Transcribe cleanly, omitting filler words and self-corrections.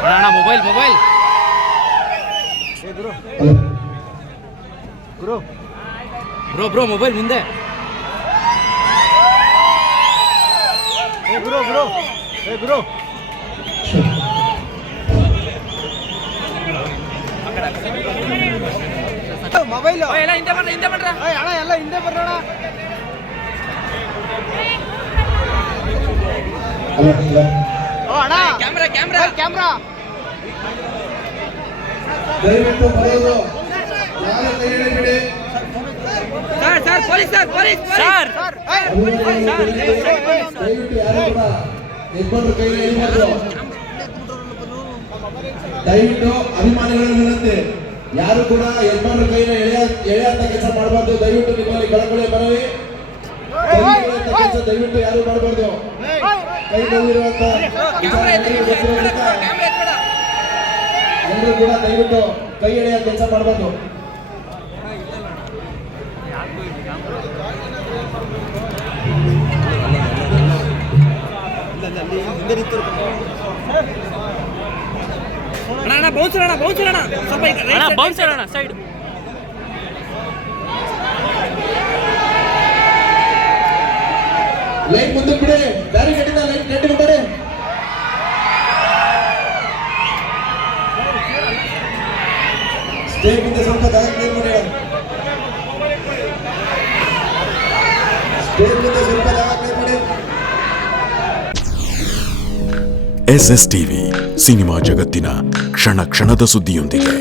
ಅಣ್ಣ mobile bro mobile ಮುಂದೆ. Bro mobile ಎಲ್ಲ ಹಿಂದೆ ಬರ್ರ ಅಣ್ಣ, ಎಲ್ಲ ಹಿಂದೆ ಬರ್ರೋಣ. ಅಣ್ಣ ಕ್ಯಾಮ್ರಾ ದಯವಿಟ್ಟು ಬರೋದು ಯಾರು ಕೈ ಹಿಡಿಬೇಡಿ. ಸರ್ ಪೊಲೀಸ್ ದಯವಿಟ್ಟು ಯಾರು ಕೂಡ ಯಜಮಾನರ ಕೈ ಹಿಡಿಬಾರ್ದು. ದಯವಿಟ್ಟು ಅಭಿಮಾನಿಗಳ ವಿನಂತಿ, ಯಾರು ಕೂಡ ಯಜಮಾನರ ಕೈನ ಎಳೆಯಂತ ಕೆಲಸ ಮಾಡಬಾರ್ದು. ದಯವಿಟ್ಟು ನಿಮ್ಮಲ್ಲಿ ಕಳಕಳಿ ಮನವಿ, ದಯವಿಟ್ಟು ಯಾರು ಮಾಡಬಾರ್ದು. ಕೈ ನೋವಿರುವಂತ ಎಲ್ಲರೂ ಕೂಡ ದಯವಿಟ್ಟು ಕೈ ಎಳೆಯ ಕೆಲಸ ಮಾಡಬಾರ್ದು. ಬೌನ್ಸರ್ ಸೈಡ್ ಲೈಟ್ ಮುಂದೆ ಬಿಡಿ, ಬ್ಯಾರಿಕೇಡ್ ಇಂದ ಲೈಟ್ ನೆಟ್ಟಿಗೆ ಬಿಡಿ. ಸ್ಟೇಜ್ ಮುಂದೆ ಸ್ವಲ್ಪ ಜಾಗ ಕ್ಲಿಯರ್ ಮಾಡಿ. ಸ್ಟೇಜ್ ಮುಂದೆ ಸ್ವಲ್ಪ ಜಾಗ ಕ್ಲಿಯರ್ ಮಾಡಿ. SS ಟಿವಿ, ಸಿನಿಮಾ ಜಗತ್ತಿನ ಕ್ಷಣ ಕ್ಷಣದ ಸುದ್ದಿಯೊಂದಿಗೆ.